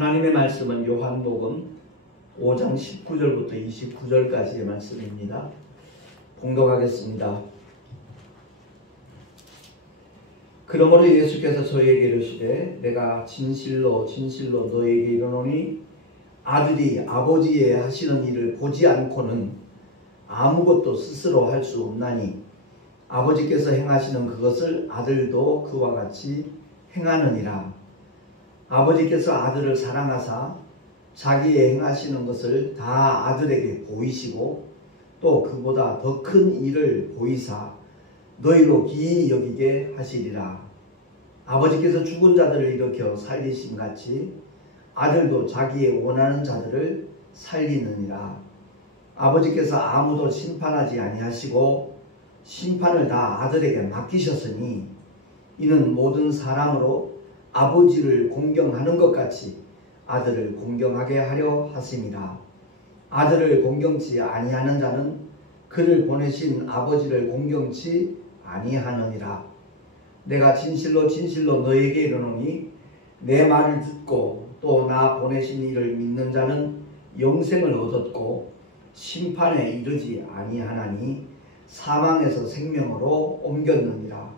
하나님의 말씀은 요한복음 5장 19절부터 29절까지의 말씀입니다. 봉독하겠습니다. 그러므로 예수께서 저에게 이르시되 내가 진실로 진실로 너에게 이르노니 아들이 아버지의 하시는 일을 보지 않고는 아무것도 스스로 할 수 없나니 아버지께서 행하시는 그것을 아들도 그와 같이 행하느니라. 아버지께서 아들을 사랑하사 자기의 행하시는 것을 다 아들에게 보이시고 또 그보다 더 큰 일을 보이사 너희로 기이 여기게 하시리라. 아버지께서 죽은 자들을 일으켜 살리심 같이 아들도 자기의 원하는 자들을 살리느니라. 아버지께서 아무도 심판하지 아니하시고 심판을 다 아들에게 맡기셨으니 이는 모든 사람으로 아버지를 공경하는 것 같이 아들을 공경하게 하려 하심이라. 아들을 공경치 아니하는 자는 그를 보내신 아버지를 공경치 아니하느니라. 내가 진실로 진실로 너에게 이르노니 내 말을 듣고 또 나 보내신 이를 믿는 자는 영생을 얻었고 심판에 이르지 아니하나니 사망에서 생명으로 옮겼느니라.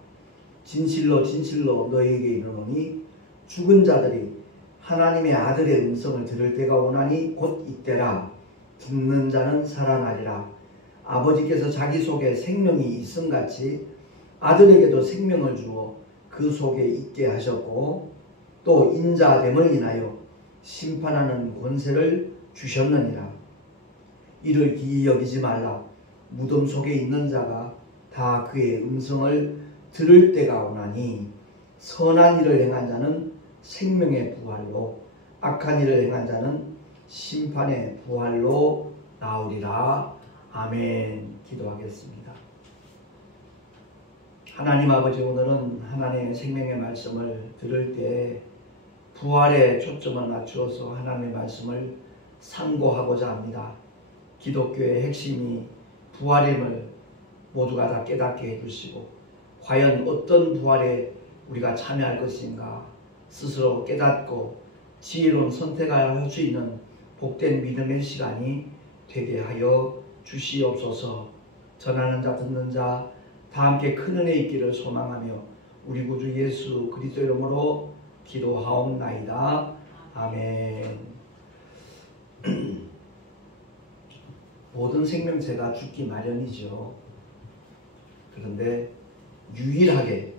진실로 진실로 너에게 이르노니 죽은 자들이 하나님의 아들의 음성을 들을 때가 오나니 곧 이때라. 듣는 자는 살아나리라. 아버지께서 자기 속에 생명이 있음같이 아들에게도 생명을 주어 그 속에 있게 하셨고 또 인자됨을 인하여 심판하는 권세를 주셨느니라. 이를 기이 여기지 말라. 무덤 속에 있는 자가 다 그의 음성을 들을 때가 오나니 선한 일을 행한 자는 생명의 부활로 악한 일을 행한 자는 심판의 부활로 나오리라. 아멘. 기도하겠습니다. 하나님 아버지, 오늘은 하나님의 생명의 말씀을 들을 때 부활에 초점을 맞추어서 하나님의 말씀을 상고하고자 합니다. 기독교의 핵심이 부활임을 모두가 다 깨닫게 해주시고 과연 어떤 부활에 우리가 참여할 것인가 스스로 깨닫고 지혜로운 선택을 할 수 있는 복된 믿음의 시간이 되게 하여 주시옵소서. 전하는 자 듣는 자 다 함께 큰 은혜 있기를 소망하며 우리 구주 예수 그리스도 이름으로 기도하옵나이다. 아멘. 모든 생명체가 죽기 마련이죠. 그런데 유일하게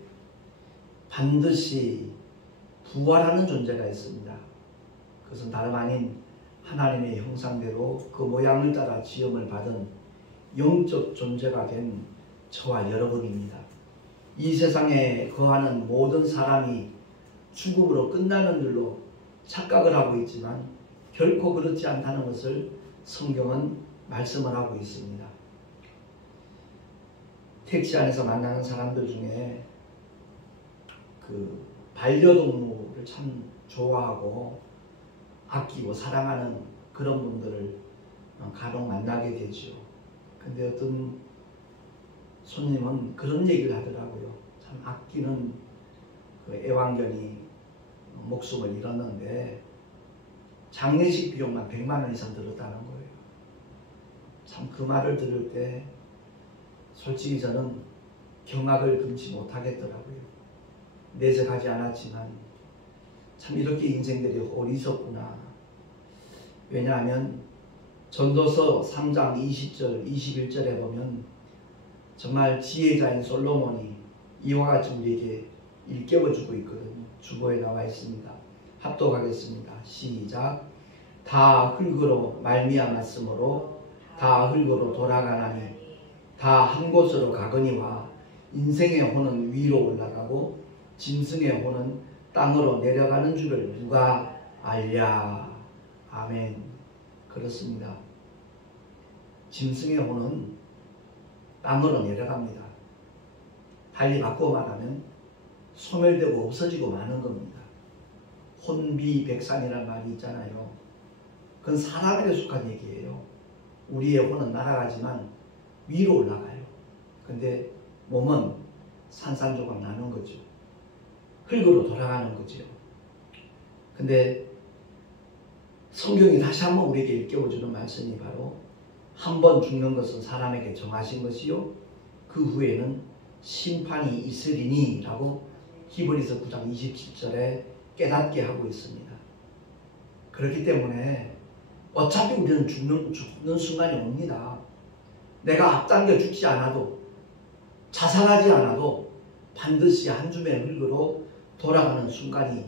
반드시 부활하는 존재가 있습니다. 그것은 다름 아닌 하나님의 형상대로 그 모양을 따라 지음을 받은 영적 존재가 된 저와 여러분입니다. 이 세상에 거하는 모든 사람이 죽음으로 끝나는 일로 착각을 하고 있지만 결코 그렇지 않다는 것을 성경은 말씀을 하고 있습니다. 택시 안에서 만나는 사람들 중에 그 반려동물을 참 좋아하고 아끼고 사랑하는 그런 분들을 간혹 만나게 되죠. 근데 어떤 손님은 그런 얘기를 하더라고요. 참 아끼는 그 애완견이 목숨을 잃었는데 장례식 비용만 100만 원 이상 들었다는 거예요. 참 그 말을 들을 때 솔직히 저는 경악을 금치 못하겠더라고요. 내색하지 않았지만 참 이렇게 인생들이 어리석구나. 왜냐하면 전도서 3장 20절 21절에 보면 정말 지혜자인 솔로몬이 이와 같이 우리에게 일깨워주고 있거든요. 주보에 나와 있습니다. 합독하겠습니다. 시작. 다 흙으로 말미암았으므로 다 흙으로 돌아가나니 다 한 곳으로 가거니와 인생의 혼은 위로 올라가고 짐승의 혼은 땅으로 내려가는 줄을 누가 알랴. 아멘. 그렇습니다. 짐승의 혼은 땅으로 내려갑니다. 달리 바꿔 말하면 소멸되고 없어지고 마는 겁니다. 혼비백산이라는 말이 있잖아요. 그건 사람에게 속한 얘기예요. 우리의 혼은 날아가지만 위로 올라가요. 근데 몸은 산산조각 나는 거죠. 흙으로 돌아가는 거죠. 근데 성경이 다시 한번 우리에게 일깨워주는 말씀이 바로 한 번 죽는 것은 사람에게 정하신 것이요 그 후에는 심판이 있으리니 라고 히브리서 9장 27절에 깨닫게 하고 있습니다. 그렇기 때문에 어차피 우리는 죽는 순간이 옵니다. 내가 앞당겨 죽지 않아도 자살하지 않아도 반드시 한 줌의 흙으로 돌아가는 순간이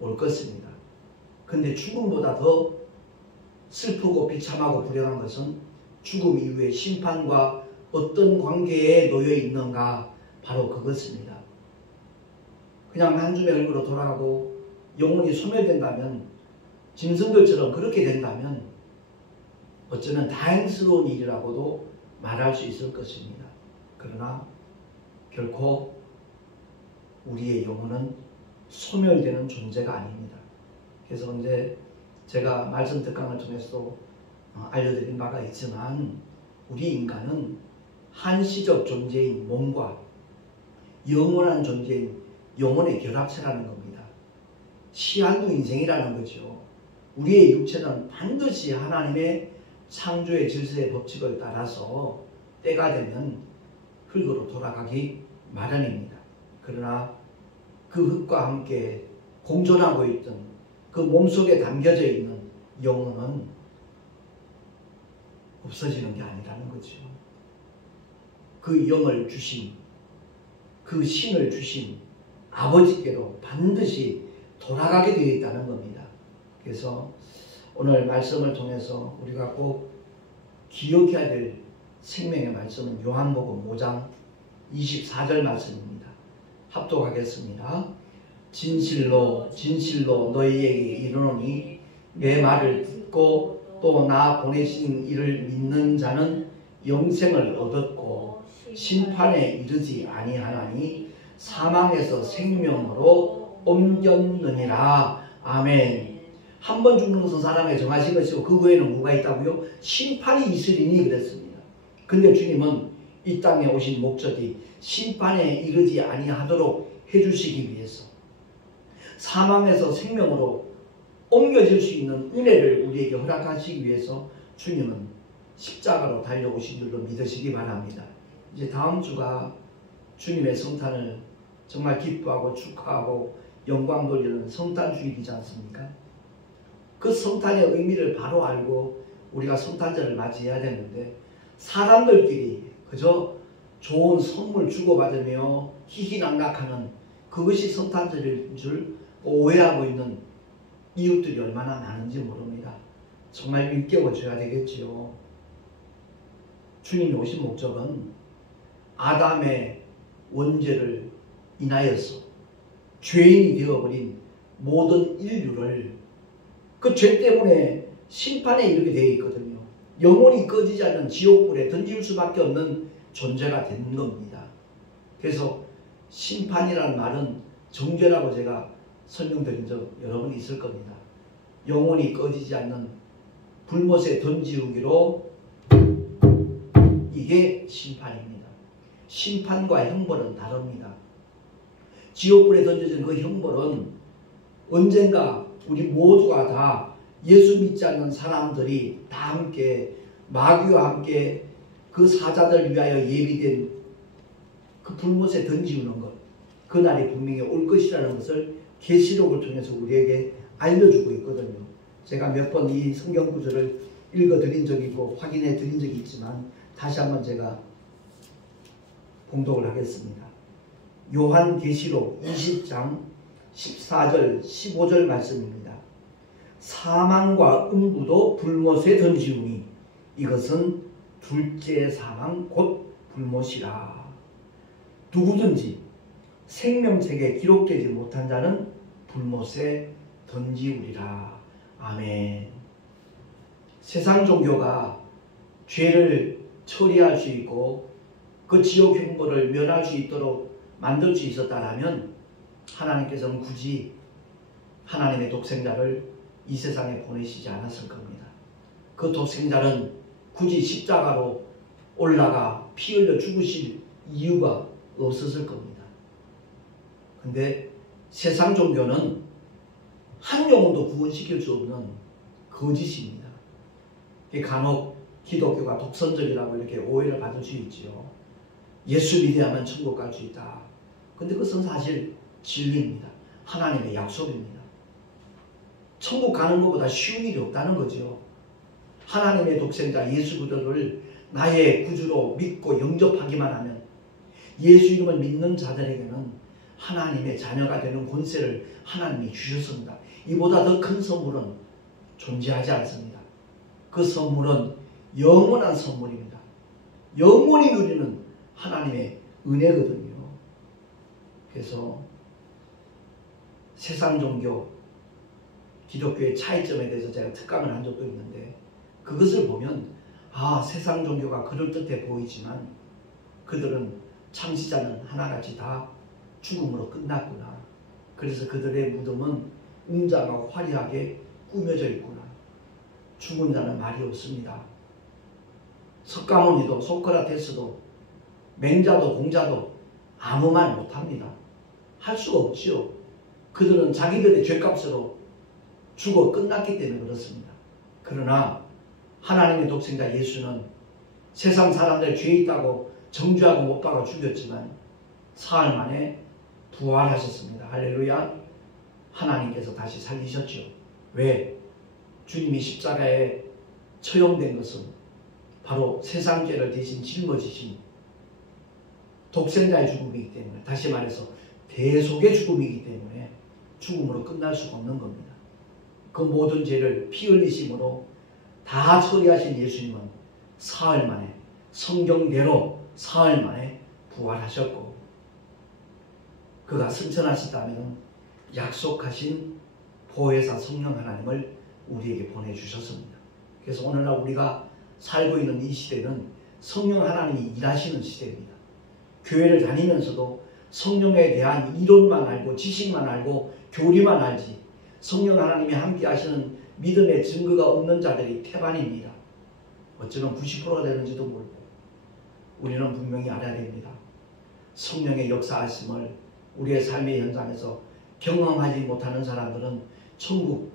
올 것입니다. 근데 죽음보다 더 슬프고 비참하고 불행한 것은 죽음 이후에 심판과 어떤 관계에 놓여 있는가, 바로 그것입니다. 그냥 한 줌의 흙으로 돌아가고 영혼이 소멸된다면, 짐승들처럼 그렇게 된다면 어쩌면 다행스러운 일이라고도 말할 수 있을 것입니다. 그러나 결코 우리의 영혼은 소멸되는 존재가 아닙니다. 그래서 이제 제가 말씀 특강을 통해서 알려드린 바가 있지만, 우리 인간은 한시적 존재인 몸과 영원한 존재인 영혼의 결합체라는 겁니다. 시한부 인생이라는 거죠. 우리의 육체는 반드시 하나님의 창조의 질서의 법칙을 따라서 때가 되면 흙으로 돌아가기 마련입니다. 그러나 그 흙과 함께 공존하고 있던 그 몸속에 담겨져 있는 영혼은 없어지는 게 아니라는 거죠. 그 영을 주신, 그 신을 주신 아버지께로 반드시 돌아가게 되어 있다는 겁니다. 그래서 오늘 말씀을 통해서 우리가 꼭 기억해야 될 생명의 말씀은 요한복음 5장 24절 말씀입니다. 합독하겠습니다. 진실로 진실로 너희에게 이르노니 내 말을 듣고 또 나 보내신 이를 믿는 자는 영생을 얻었고 심판에 이르지 아니하나니 사망에서 생명으로 옮겼느니라. 아멘. 한 번 죽는 것은 사람에게 정하신 것이고 그 후에는 뭐가 있다고요? 심판이 있으리니 그랬습니다. 근데 주님은 이 땅에 오신 목적이 심판에 이르지 아니하도록 해주시기 위해서, 사망에서 생명으로 옮겨질 수 있는 은혜를 우리에게 허락하시기 위해서 주님은 십자가로 달려오신 줄로 믿으시기 바랍니다. 이제 다음 주가 주님의 성탄을 정말 기뻐하고 축하하고 영광 돌리는 성탄 주일이지 않습니까? 그 성탄의 의미를 바로 알고 우리가 성탄절을 맞이해야 되는데, 사람들끼리 그저 좋은 선물 주고받으며 희희낙낙하는 그것이 성탄절인 줄 오해하고 있는 이웃들이 얼마나 많은지 모릅니다. 정말 일깨워줘야 되겠지요. 주님이 오신 목적은 아담의 원죄를 인하여서 죄인이 되어버린 모든 인류를 그 죄 때문에 심판에 이르게 되어 있거든요. 영원히 꺼지지 않는 지옥불에 던질 수밖에 없는 존재가 된 겁니다. 그래서 심판이라는 말은 정죄라고 제가 설명드린 적 여러 번 있을 겁니다. 영원히 꺼지지 않는 불못에 던지우기로, 이게 심판입니다. 심판과 형벌은 다릅니다. 지옥불에 던져진 그 형벌은 언젠가 우리 모두가 다 예수 믿지 않는 사람들이 다 함께 마귀와 함께 그 사자들 위하여 예비된 그 불못에 던지우는 것, 그날이 분명히 올 것이라는 것을 계시록을 통해서 우리에게 알려주고 있거든요. 제가 몇 번 이 성경 구절을 읽어드린 적이 있고 확인해 드린 적이 있지만 다시 한번 제가 봉독을 하겠습니다. 요한계시록 20장 14절 15절 말씀입니다. 사망과 음부도 불못에 던지우니 이것은 둘째 사망 곧 불못이라. 누구든지 생명책에 기록되지 못한 자는 불못에 던지우리라. 아멘. 세상 종교가 죄를 처리할 수 있고 그 지옥 형벌을 면할 수 있도록 만들 수 있었다면 하나님께서는 굳이 하나님의 독생자를 이 세상에 보내시지 않았을 겁니다. 그 독생자는 굳이 십자가로 올라가 피 흘려 죽으실 이유가 없었을 겁니다. 근데 세상 종교는 한 영혼도 구원시킬 수 없는 거짓입니다. 간혹 기독교가 독선적이라고 이렇게 오해를 받을 수 있지요. 예수 믿어야만 천국 갈 수 있다. 근데 그것은 사실 진리입니다. 하나님의 약속입니다. 천국 가는 것보다 쉬운 일이 없다는 거죠. 하나님의 독생자 예수 그리스도를 나의 구주로 믿고 영접하기만 하면, 예수 이름을 믿는 자들에게는 하나님의 자녀가 되는 권세를 하나님이 주셨습니다. 이보다 더 큰 선물은 존재하지 않습니다. 그 선물은 영원한 선물입니다. 영원히 누리는 하나님의 은혜거든요. 그래서 세상 종교, 기독교의 차이점에 대해서 제가 특강을 한 적도 있는데, 그것을 보면 세상 종교가 그럴듯해 보이지만 그들은 창시자는 하나같이 다 죽음으로 끝났구나. 그래서 그들의 무덤은 웅장하고 화려하게 꾸며져 있구나. 죽은 자는 말이 없습니다. 석가모니도 소크라테스도 맹자도 공자도 아무 말 못합니다. 할 수가 없지요. 그들은 자기들의 죄값으로 죽어 끝났기 때문에 그렇습니다. 그러나 하나님의 독생자 예수는 세상 사람들 죄 있다고 정죄하고 못 박아 죽였지만 사흘 만에 부활하셨습니다. 할렐루야. 하나님께서 다시 살리셨죠. 왜? 주님이 십자가에 처형된 것은 바로 세상 죄를 대신 짊어지신 독생자의 죽음이기 때문에, 다시 말해서 대속의 죽음이기 때문에 죽음으로 끝날 수가 없는 겁니다. 그 모든 죄를 피 흘리심으로 다 처리하신 예수님은 사흘 만에, 성경대로 사흘 만에 부활하셨고, 그가 승천하시다면 약속하신 보혜사 성령 하나님을 우리에게 보내주셨습니다. 그래서 오늘날 우리가 살고 있는 이 시대는 성령 하나님이 일하시는 시대입니다. 교회를 다니면서도 성령에 대한 이론만 알고 지식만 알고 교리만 알지 성령 하나님이 함께 하시는 믿음의 증거가 없는 자들이 태반입니다. 어쩌면 90%가 되는지도 모르고. 우리는 분명히 알아야 됩니다. 성령의 역사하심을 우리의 삶의 현장에서 경험하지 못하는 사람들은 천국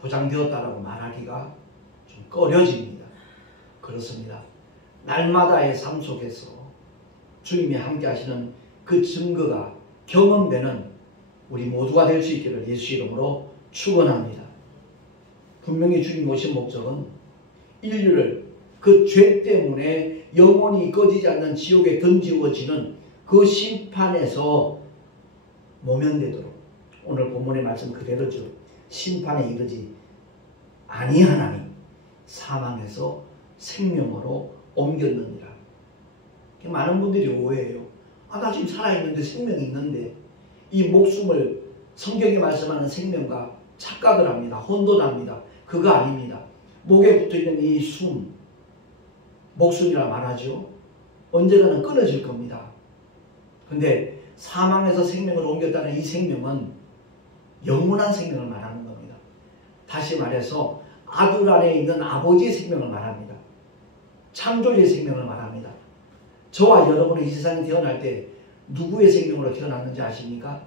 보장되었다라고 말하기가 좀 꺼려집니다. 그렇습니다. 날마다의 삶 속에서 주님이 함께 하시는 그 증거가 경험되는 우리 모두가 될 수 있기를 예수 이름으로 축원합니다. 분명히 주님 오신 목적은 인류를 그 죄 때문에 영원히 꺼지지 않는 지옥에 던지워지는 그 심판에서 모면되도록, 오늘 본문의 말씀 그대로죠. 심판에 이르지 아니하나니 사망에서 생명으로 옮겼느니라. 많은 분들이 오해해요. 나 지금 살아있는데 생명이 있는데, 이 목숨을 성경이 말씀하는 생명과 착각을 합니다. 혼돈합니다. 그거 아닙니다. 목에 붙어있는 이 숨, 목숨이라 말하죠. 언젠가는 끊어질 겁니다. 근데 사망에서 생명을 옮겼다는 이 생명은 영원한 생명을 말하는 겁니다. 다시 말해서 아들 안에 있는 아버지의 생명을 말합니다. 창조주의 생명을 말합니다. 저와 여러분은 이 세상에 태어날 때 누구의 생명으로 태어났는지 아십니까?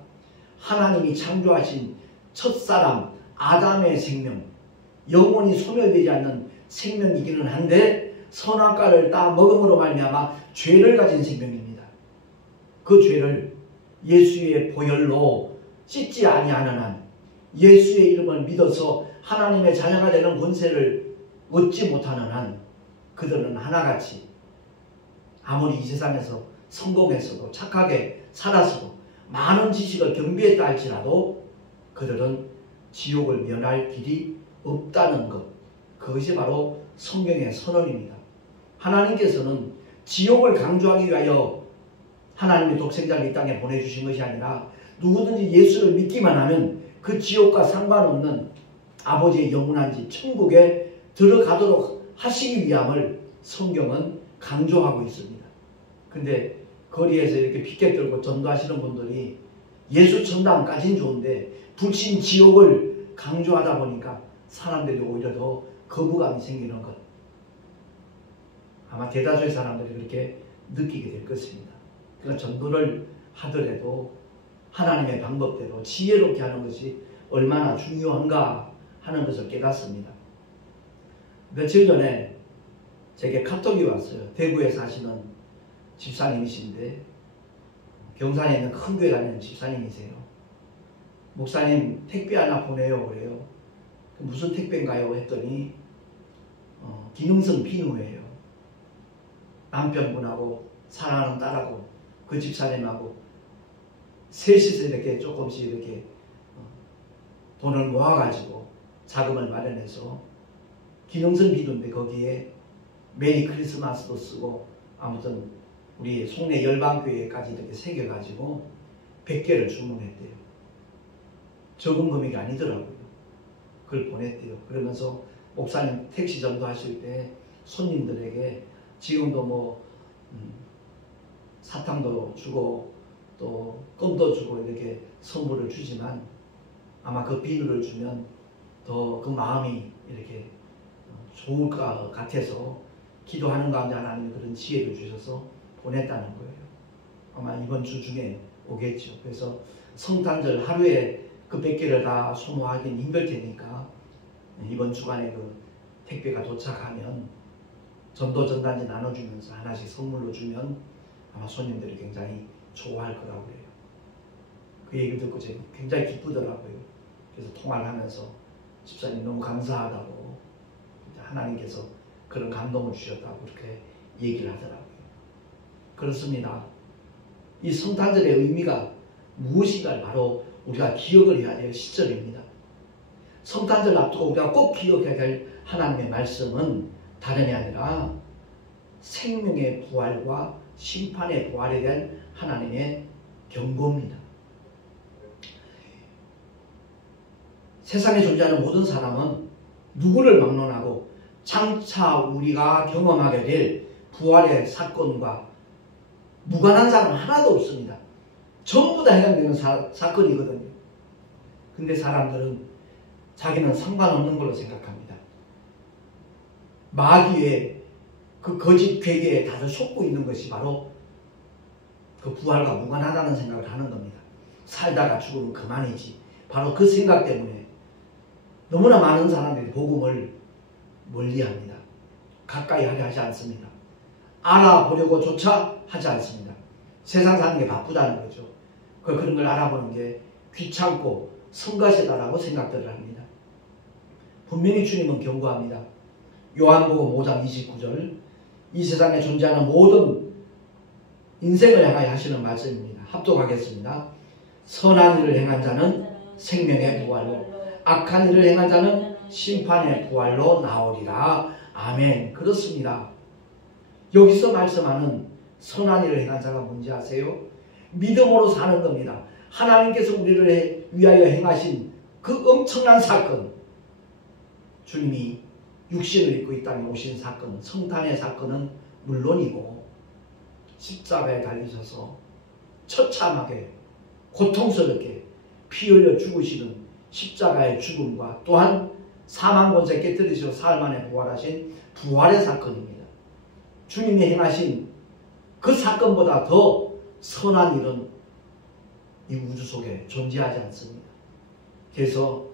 하나님이 창조하신 첫사람 아담의 생명, 영원히 소멸되지 않는 생명이기는 한데 선악과를 따 먹음으로 말미암아 죄를 가진 생명입니다. 그 죄를 예수의 보혈로 씻지 아니하는 한, 예수의 이름을 믿어서 하나님의 자녀가 되는 권세를 얻지 못하는 한, 그들은 하나같이 아무리 이 세상에서 성공했어도 착하게 살았어도 많은 지식을 경비했다 할지라도 그들은 지옥을 면할 길이 없다는 것, 그것이 바로 성경의 선언입니다. 하나님께서는 지옥을 강조하기 위하여 하나님의 독생자를 이 땅에 보내주신 것이 아니라 누구든지 예수를 믿기만 하면 그 지옥과 상관없는 아버지의 영원한 집 천국에 들어가도록 하시기 위함을 성경은 강조하고 있습니다. 근데 거리에서 이렇게 피켓 들고 전도하시는 분들이 예수 천당까지는 좋은데 불신 지옥을 강조하다 보니까 사람들이 오히려 더 거부감이 생기는 것, 아마 대다수의 사람들이 그렇게 느끼게 될 것입니다. 그러니까 전도를 하더라도 하나님의 방법대로 지혜롭게 하는 것이 얼마나 중요한가 하는 것을 깨닫습니다. 며칠 전에 제게 카톡이 왔어요. 대구에 사시는 집사님이신데 경산에 있는 큰 교회 다니는 집사님이세요. 목사님 택배 하나 보내요 그래요. 무슨 택배인가요? 했더니 기능성 비누예요. 남편분하고 사랑하는 딸하고 그 집사님하고 셋이서 이렇게 조금씩 이렇게 돈을 모아가지고 자금을 마련해서 기능성 비누인데 거기에 메리 크리스마스도 쓰고 아무튼 우리 송내 열방교회까지 이렇게 새겨가지고 100개를 주문했대요. 적은 금액이 아니더라고요. 그걸 보냈대요. 그러면서 목사님 택시 전도하실 때 손님들에게 지금도 뭐 사탕도 주고 또 껌도 주고 이렇게 선물을 주지만 아마 그 비누를 주면 더 그 마음이 이렇게 좋을 것 같아서 기도하는 가운데 하나님이 그런 지혜를 주셔서 보냈다는 거예요. 아마 이번 주 중에 오겠죠. 그래서 성탄절 하루에 그 100개를 다 소모하기는 힘들 테니까 이번 주간에 그 택배가 도착하면 전도 전단지 나눠주면서 하나씩 선물로 주면 아마 손님들이 굉장히 좋아할 거라고 해요. 그 얘기를 듣고 제가 굉장히 기쁘더라고요. 그래서 통화를 하면서 집사님 너무 감사하다고 하나님께서 그런 감동을 주셨다고 그렇게 얘기를 하더라고요. 그렇습니다. 이 성탄절의 의미가 무엇인가를 바로 우리가 기억을 해야 될 시점입니다. 성탄절 앞두고 우리가 꼭 기억해야 될 하나님의 말씀은 다름이 아니라 생명의 부활과 심판의 부활에 대한 하나님의 경고입니다. 세상에 존재하는 모든 사람은 누구를 막론하고 장차 우리가 경험하게 될 부활의 사건과 무관한 사람은 하나도 없습니다. 전부 다 해당되는 사건이거든요. 근데 사람들은 자기는 상관없는 걸로 생각합니다. 마귀의 그 거짓 괴계에 다들 속고 있는 것이 바로 그 부활과 무관하다는 생각을 하는 겁니다. 살다가 죽으면 그만이지. 바로 그 생각 때문에 너무나 많은 사람들이 복음을 멀리합니다. 가까이 하려 하지 않습니다. 알아보려고 조차 하지 않습니다. 세상 사는 게 바쁘다는 거죠. 그런 걸 알아보는 게 귀찮고 성가시다라고 생각들을 합니다. 분명히 주님은 경고합니다. 요한복음 5장 29절 이 세상에 존재하는 모든 인생을 향하여 하시는 말씀입니다. 합독하겠습니다. 선한 일을 행한 자는 생명의 부활로 악한 일을 행한 자는 심판의 부활로 나오리라. 아멘. 그렇습니다. 여기서 말씀하는 선한 일을 행한 자가 뭔지 아세요? 믿음으로 사는 겁니다. 하나님께서 우리를 위하여 행하신 그 엄청난 사건, 주님이 육신을 입고 이 땅에 오신 사건, 성탄의 사건은 물론이고 십자가에 달리셔서 처참하게 고통스럽게 피 흘려 죽으시는 십자가의 죽음과 또한 사망 권세 깨뜨리시고 사흘 만에 부활하신 부활의 사건입니다. 주님이 행하신 그 사건보다 더 선한 일은 이 우주 속에 존재하지 않습니다. 그래서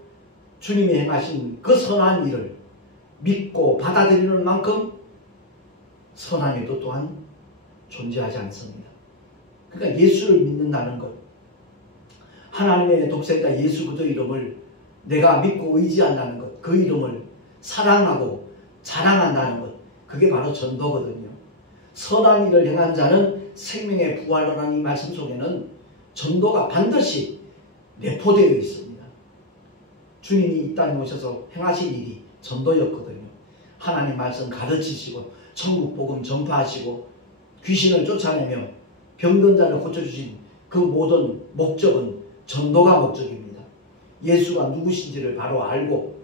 주님이 행하신 그 선한 일을 믿고 받아들이는 만큼 선한 일도 또한 존재하지 않습니다. 그러니까 예수를 믿는다는 것, 하나님의 독생자 예수 그리스도 이름을 내가 믿고 의지한다는 것, 그 이름을 사랑하고 자랑한다는 것, 그게 바로 전도거든요. 선한 일을 행한 자는 생명의 부활로라는 이 말씀 속에는 전도가 반드시 내포되어 있습니다. 주님이 이 땅에 오셔서 행하신 일이 전도였거든요. 하나님 말씀 가르치시고 천국 복음 전파하시고 귀신을 쫓아내며 병든 자를 고쳐주신 그 모든 목적은 전도가 목적입니다. 예수가 누구신지를 바로 알고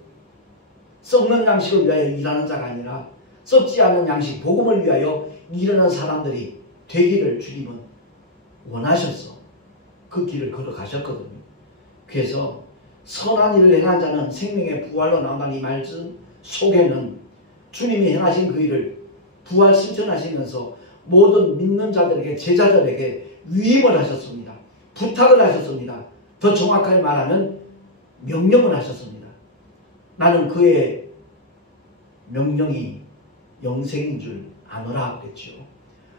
썩는 양식을 위하여 일하는 자가 아니라 썩지 않은 양식 복음을 위하여 일하는 사람들이 되기를 주님은 원하셔서 그 길을 걸어가셨거든요. 그래서 선한 일을 행한 자는 생명의 부활로 나온다는 이 말씀 속에는 주님이 행하신 그 일을 부활 실천하시면서 모든 믿는 자들에게 제자들에게 위임을 하셨습니다. 부탁을 하셨습니다. 더 정확하게 말하면 명령을 하셨습니다. 나는 그의 명령이 영생인 줄 아노라 그랬죠.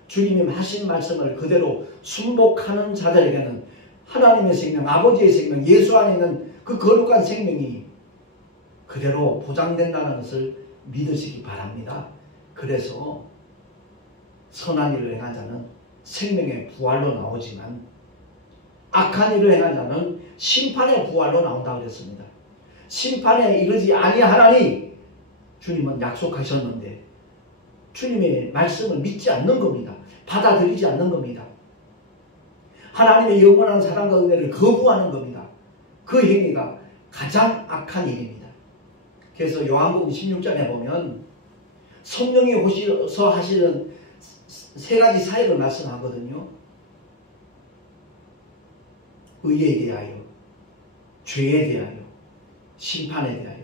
주님이 하신 말씀을 그대로 순복하는 자들에게는 하나님의 생명, 아버지의 생명, 예수 안에 있는 그 거룩한 생명이 그대로 보장된다는 것을 믿으시기 바랍니다. 그래서 선한 일을 행한 자는 생명의 부활로 나오지만 악한 일을 행한 자는 심판의 부활로 나온다고 그랬습니다. 심판에 이르지 아니하나니 주님은 약속하셨는데 주님의 말씀을 믿지 않는 겁니다. 받아들이지 않는 겁니다. 하나님의 영원한 사랑과 은혜를 거부하는 겁니다. 그 행위가 가장 악한 일입니다. 그래서 요한복음 16장에 보면 성령이 오셔서 하시는 세 가지 사역을 말씀하거든요. 의에 대하여, 죄에 대하여, 심판에 대하여.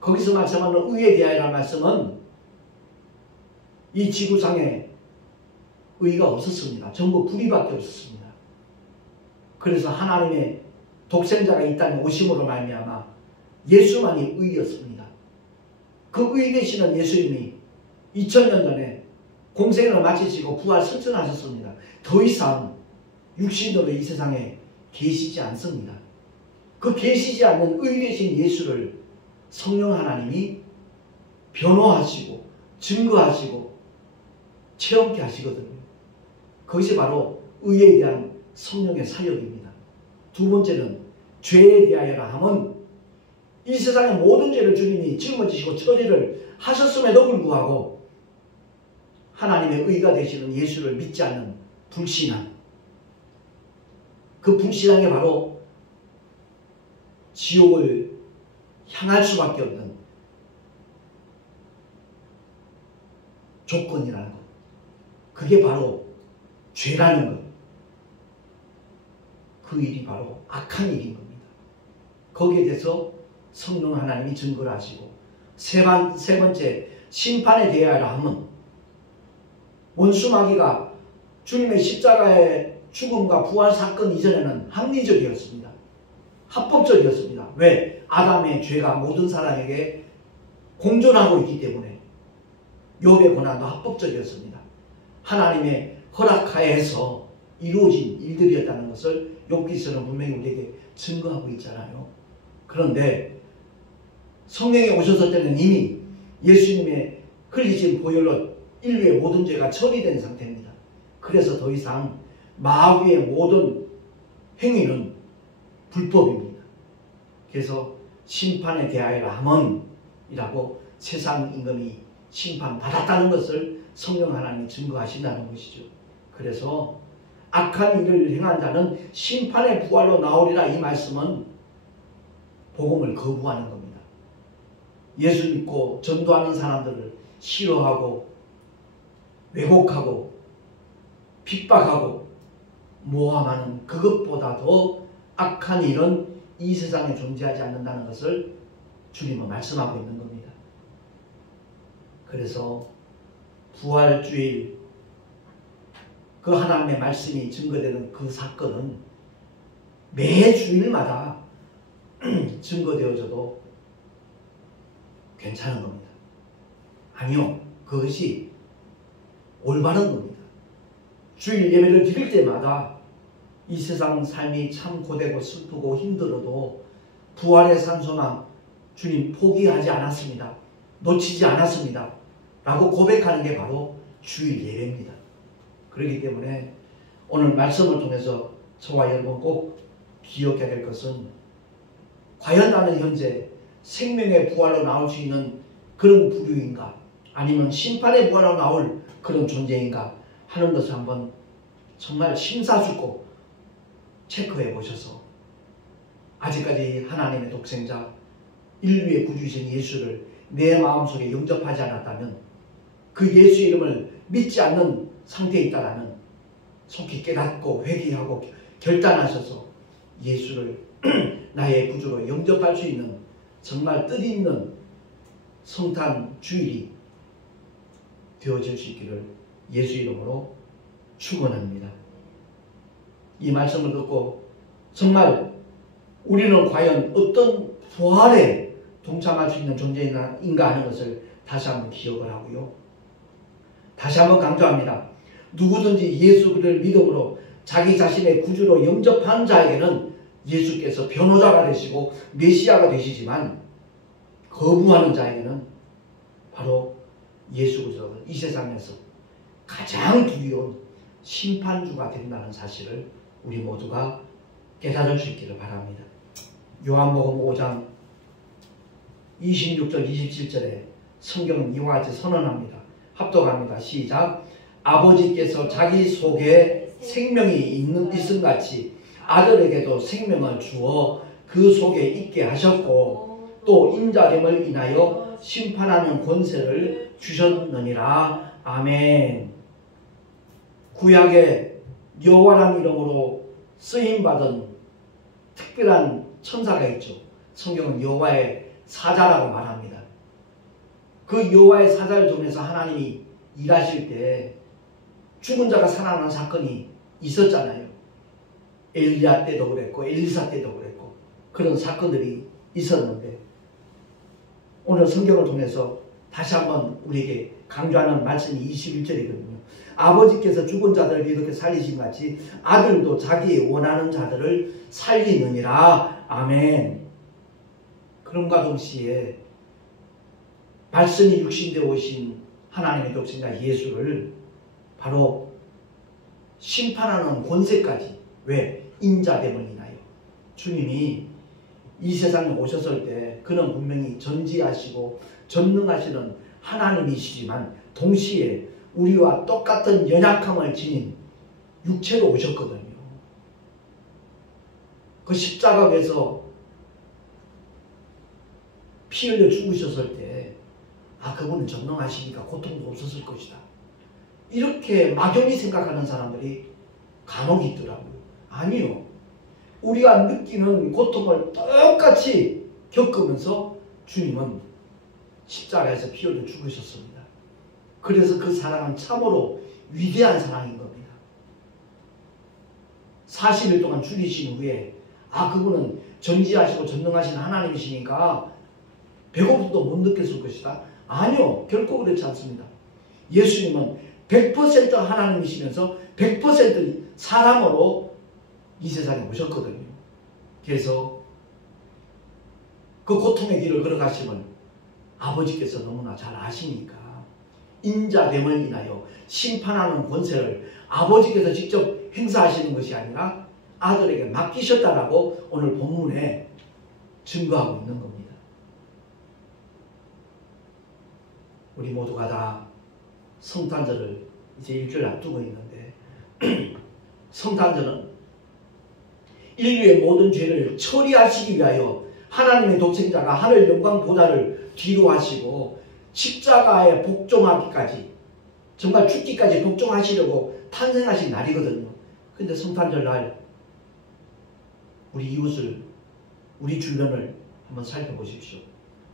거기서 말씀하는 의에 대하여라는 말씀은 이 지구상에 의가 없었습니다. 전부 불의밖에 없었습니다. 그래서 하나님의 독생자가 이 땅에 오심으로 말미암아 예수만이 의였습니다. 그 의 되시는 예수님이 2000년 전에 공생을 마치시고 부활 승천하셨습니다. 더 이상 육신으로 이 세상에 계시지 않습니다. 그 계시지 않는 의 되신 예수를 성령 하나님이 변호하시고 증거하시고 체험케 하시거든요. 그것이 바로 의에 대한 성령의 사역입니다. 두 번째는 죄에 대하여라 함은 이 세상의 모든 죄를 주님이 짊어지시고 처리를 하셨음에도 불구하고 하나님의 의가 되시는 예수를 믿지 않는 불신앙, 그 불신앙이 바로 지옥을 향할 수밖에 없는 조건이라는 것. 그게 바로 죄라는 것. 그 일이 바로 악한 일인 겁니다. 거기에 대해서 성령 하나님이 증거를 하시고 세 번째 심판에 대하여라 함은 원수 마귀가 주님의 십자가의 죽음과 부활 사건 이전에는 합리적이었습니다. 합법적이었습니다. 왜? 아담의 죄가 모든 사람에게 공존하고 있기 때문에 욥의 고난도 합법적이었습니다. 하나님의 허락하에서 이루어진 일들이었다는 것을 욥기서는 분명히 우리에게 증거하고 있잖아요. 그런데 성령이 오셨을 때는 이미 예수님의 흘리신 보혈로 인류의 모든 죄가 처리된 상태입니다. 그래서 더 이상 마귀의 모든 행위는 불법입니다. 그래서 심판에 대하여라 함은이라고 세상 임금이 심판받았다는 것을 성령 하나님이 증거하신다는 것이죠. 그래서 악한 일을 행한 자는 심판의 부활로 나오리라 이 말씀은 복음을 거부하는 겁니다. 예수 믿고 전도하는 사람들을 싫어하고 왜곡하고 핍박하고 모함하는 그것보다 더 악한 일은 이 세상에 존재하지 않는다는 것을 주님은 말씀하고 있는 겁니다. 그래서 부활주일 그 하나님의 말씀이 증거되는 그 사건은 매 주일마다 증거되어져도 괜찮은 겁니다. 아니요. 그것이 올바른 겁니다. 주일 예배를 드릴 때마다 이 세상 삶이 참 고되고 슬프고 힘들어도 부활의 산소망 주님 포기하지 않았습니다. 놓치지 않았습니다. 라고 고백하는 게 바로 주일 예배입니다. 그렇기 때문에 오늘 말씀을 통해서 저와 여러분 꼭 기억해야 될 것은 과연 나는 현재 생명의 부활로 나올 수 있는 그런 부류인가 아니면 심판의 부활로 나올 그런 존재인가 하는 것을 한번 정말 심사숙고 체크해 보셔서 아직까지 하나님의 독생자 인류의 구주이신 예수를 내 마음속에 영접하지 않았다면 그 예수 이름을 믿지 않는 상태에 있다라면 속히 깨닫고 회개하고 결단하셔서 예수를 나의 구주로 영접할 수 있는 정말 뜻있는 성탄 주일이 되어질 수 있기를 예수 이름으로 축원합니다. 이 말씀을 듣고 정말 우리는 과연 어떤 부활의 동참할 수 있는 존재인가 하는 것을 다시 한번 기억을 하고요. 다시 한번 강조합니다. 누구든지 예수 그리스도를 믿음으로 자기 자신의 구주로 영접하는 자에게는 예수께서 변호자가 되시고 메시아가 되시지만 거부하는 자에게는 바로 예수 그리스도가 이 세상에서 가장 두려운 심판주가 된다는 사실을 우리 모두가 깨달을 수 있기를 바랍니다. 요한복음 5장 26절 27절에 성경은 이와 같이 선언합니다. 합독합니다. 시작. 아버지께서 자기 속에 생명이 있음같이 아들에게도 생명을 주어 그 속에 있게 하셨고 또 인자됨을 인하여 심판하는 권세를 주셨느니라. 아멘. 구약의 여호와라는 이름으로 쓰임받은 특별한 천사가 있죠. 성경은 여호와의 사자라고 말합니다. 그 여호와의 사자를 통해서 하나님이 일하실 때 죽은 자가 살아나는 사건이 있었잖아요. 엘리야 때도 그랬고 엘리사 때도 그랬고 그런 사건들이 있었는데 오늘 성경을 통해서 다시 한번 우리에게 강조하는 말씀이 21절이거든요. 아버지께서 죽은 자들을 이렇게 살리신 같이 아들도 자기 원하는 자들을 살리느니라. 아멘. 그럼과 동시에 말씀이 육신되어 오신 하나님의 독생자 예수를 바로 심판하는 권세까지, 왜? 인자됨을 인하여. 주님이 이 세상에 오셨을 때 그는 분명히 전지하시고 전능하시는 하나님이시지만 동시에 우리와 똑같은 연약함을 지닌 육체로 오셨거든요. 그 십자가에서 피 흘려 죽으셨을 때 그분은 전능하시니까 고통도 없었을 것이다. 이렇게 막연히 생각하는 사람들이 간혹 있더라고요. 아니요. 우리가 느끼는 고통을 똑같이 겪으면서 주님은 십자가에서 피 흘려 죽으셨습니다. 그래서 그 사랑은 참으로 위대한 사랑인 겁니다. 40일 동안 죽이신 후에 그분은 전지하시고 전능하신 하나님이시니까 배고픔도 못 느꼈을 것이다. 아니요. 결코 그렇지 않습니다. 예수님은 100% 하나님이시면서 100% 사람으로 이 세상에 오셨거든요. 그래서 그 고통의 길을 걸어가심을 아버지께서 너무나 잘 아시니까 인자됨을 인하여 심판하는 권세를 아버지께서 직접 행사하시는 것이 아니라 아들에게 맡기셨다라고 오늘 본문에 증거하고 있는 겁니다. 우리 모두가 다 성탄절을 이제 일주일 앞두고 있는데 성탄절은 인류의 모든 죄를 처리하시기 위하여 하나님의 독생자가 하늘 영광 보좌를 뒤로 하시고 십자가에 복종하기까지 정말 죽기까지 복종하시려고 탄생하신 날이거든요. 근데 성탄절 날 우리 이웃을 우리 주변을 한번 살펴보십시오.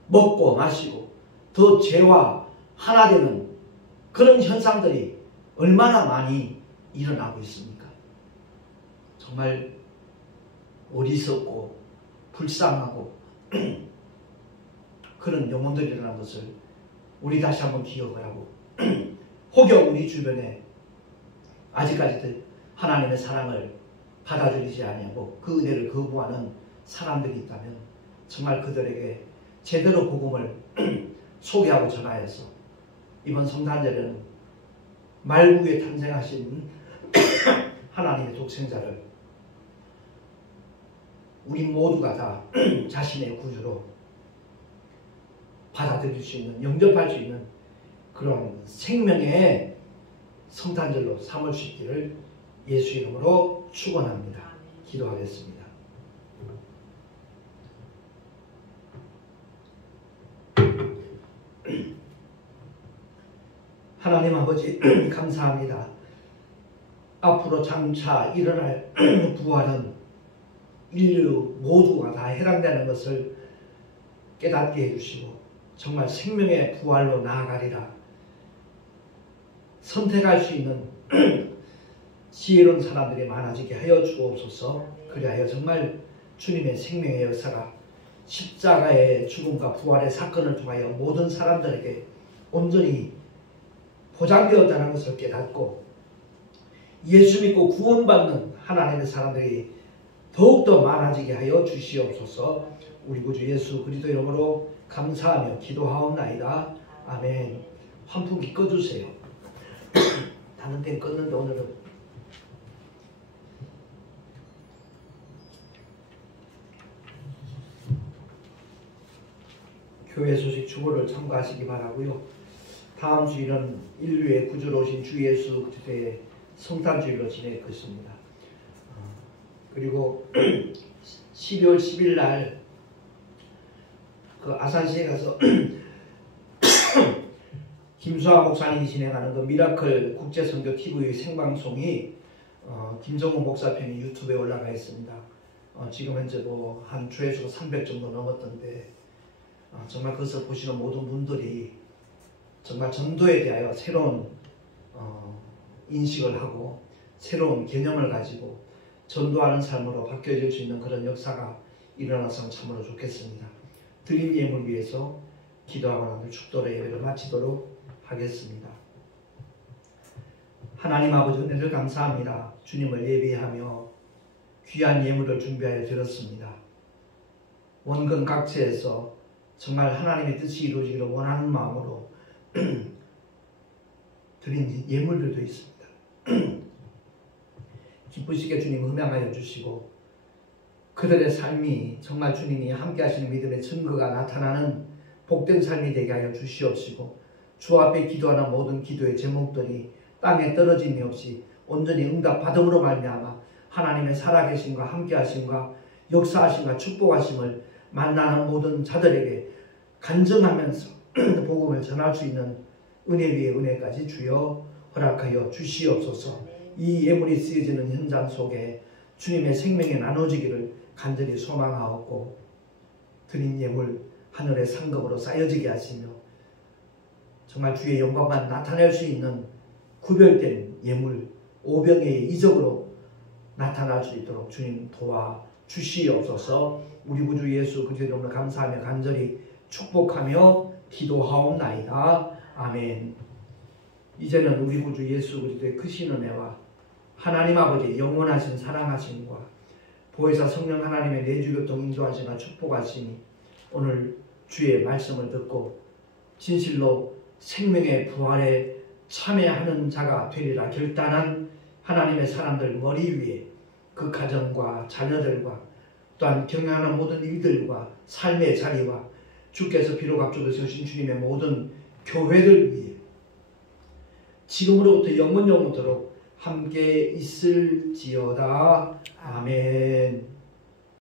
먹고 마시고 더 죄와 하나 되는 그런 현상들이 얼마나 많이 일어나고 있습니까? 정말 어리석고 불쌍하고 그런 영혼들이라는 것을 우리 다시 한번 기억을 하고 혹여 우리 주변에 아직까지도 하나님의 사랑을 받아들이지 아니하고 그 은혜를 거부하는 사람들이 있다면 정말 그들에게 제대로 복음을 소개하고 전하여서 이번 성탄절에는 말구에 탄생하신 하나님의 독생자를 우리 모두가 다 자신의 구주로 받아들일 수 있는, 영접할 수 있는 그런 생명의 성탄절로 삼을 수 있기를 예수 이름으로 축원합니다. 기도하겠습니다. 하나님 아버지 감사합니다. 앞으로 장차 일어날 부활은 인류 모두가 다 해당되는 것을 깨닫게 해주시고 정말 생명의 부활로 나아가리라. 선택할 수 있는 지혜로운 사람들이 많아지게 하여 주옵소서. 그리하여 정말 주님의 생명의 역사가 십자가의 죽음과 부활의 사건을 통하여 모든 사람들에게 온전히 보장되었다는 것을 깨닫고 예수 믿고 구원받는 하나님의 사람들이 더욱더 많아지게 하여 주시옵소서. 우리 구주 예수 그리스도 이름으로 감사하며 기도하옵나이다. 아멘. 환풍기 꺼주세요. 다른 데는 껐는데 오늘은 교회 소식 주보를 참고하시기 바라고요. 다음 주일은 인류의 구주로 오신 주 예수 그리스도의 성탄주일로 지낼 것입니다. 그리고 12월 10일 날 그 아산시에 가서 김수아 목사님이 진행하는 그 미라클 국제선교 TV 생방송이 김정우 목사 편이 유튜브에 올라가 있습니다. 지금 현재 뭐 한 조회수가 300 정도 넘었던데 정말 그것을 보시는 모든 분들이 정말 전도에 대하여 새로운 인식을 하고 새로운 개념을 가지고 전도하는 삶으로 바뀌어질 수 있는 그런 역사가 일어나서 참으로 좋겠습니다. 드린 예물 위해서 기도하고 나면 축도로 예배를 마치도록 하겠습니다. 하나님 아버지 은혜를 감사합니다. 주님을 예배하며 귀한 예물을 준비하여 드렸습니다. 원근 각처에서 정말 하나님의 뜻이 이루어지기를 원하는 마음으로 드린 예물들도 있습니다. 기쁘시게 주님 음양하여 주시고 그들의 삶이 정말 주님이 함께 하시는 믿음의 증거가 나타나는 복된 삶이 되게 하여 주시옵시고 주 앞에 기도하는 모든 기도의 제목들이 땅에 떨어짐이 없이 온전히 응답받음으로 말미암아 하나님의 살아계심과 함께하심과 역사하심과 축복하심을 만나는 모든 자들에게 간증하면서 복음을 전할 수 있는 은혜 위에 은혜까지 주여 허락하여 주시옵소서. 이 예물이 쓰여지는 현장 속에 주님의 생명이 나눠지기를 간절히 소망하옵고 드린 예물 하늘의 상급으로 쌓여지게 하시며 정말 주의 영광만 나타낼 수 있는 구별된 예물 오병의 이적으로 나타날 수 있도록 주님 도와 주시옵소서. 우리 구주 예수 그리스도 이름으로 감사하며 간절히 축복하며 기도하옵나이다. 아멘. 이제는 우리 구주 예수 그리스도의 크신 은혜와 하나님 아버지의 영원하신 사랑하심과 보혜사 성령 하나님의 내주교통 인도하심과 축복하심이 오늘 주의 말씀을 듣고 진실로 생명의 부활에 참여하는 자가 되리라 결단한 하나님의 사람들 머리 위에 그 가정과 자녀들과 또한 경영하는 모든 일들과 삶의 자리와 주께서 비록 앞쪽에 서신 주님의 모든 교회들 위에 지금으로부터 영원토록 함께 있을지어다. 아멘.